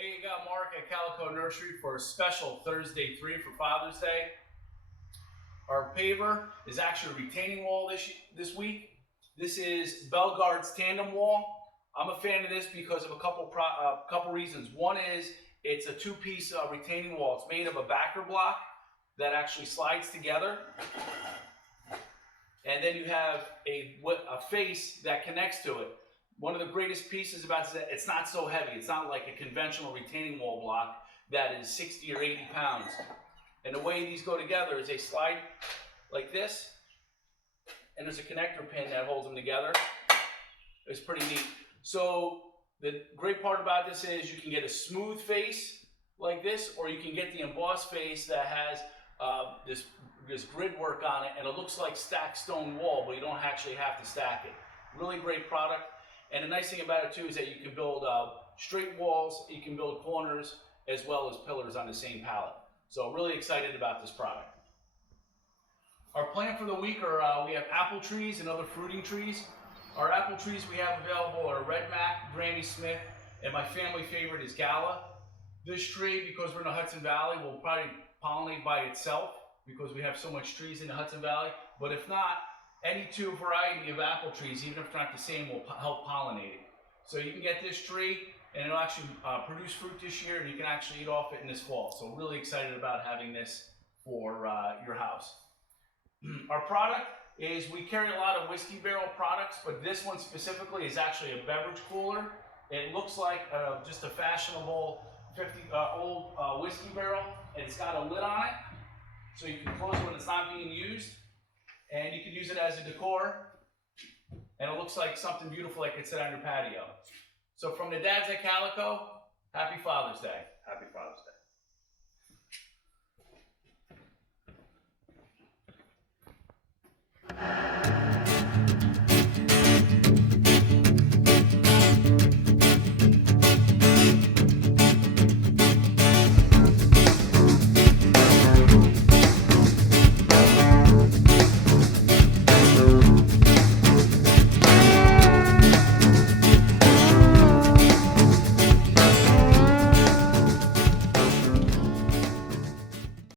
Hey, you got Mark at Kalleco Nursery for a special Thursday 3 for Father's Day. Our paver is actually a retaining wall this week. This is Belgard's Tandem Wall. I'm a fan of this because of a couple reasons. One is it's a two-piece retaining wall. It's made of a backer block that actually slides together. And then you have a face that connects to it. One of the greatest pieces about it is that it's not so heavy. It's not like a conventional retaining wall block that is 60 or 80 pounds. And the way these go together is they slide like this, and there's a connector pin that holds them together. It's pretty neat. So the great part about this is you can get a smooth face like this, or you can get the embossed face that has this grid work on it, and it looks like stacked stone wall, but you don't actually have to stack it. Really great product. And the nice thing about it too is that you can build straight walls, you can build corners, as well as pillars on the same pallet. So really excited about this product. Our plant for the week are, we have apple trees and other fruiting trees. Our apple trees we have available are Red Mac, Granny Smith, and my family favorite is Gala. This tree, because we're in the Hudson Valley, will probably pollinate by itself because we have so much trees in the Hudson Valley. But if not, any two variety of apple trees, even if they're not the same, will help pollinate it. So you can get this tree, and it'll actually produce fruit this year, and you can actually eat off it in this fall. So really excited about having this for your house. Our product is, we carry a lot of whiskey barrel products, but this one specifically is actually a beverage cooler. It looks like just a fashionable old whiskey barrel, and it's got a lid on it, so you can close it when it's not being used. And you can use it as a decor, and it looks like something beautiful that could sit on your patio. So from the dads at Kalleco, happy Father's Day. Happy Father's Day.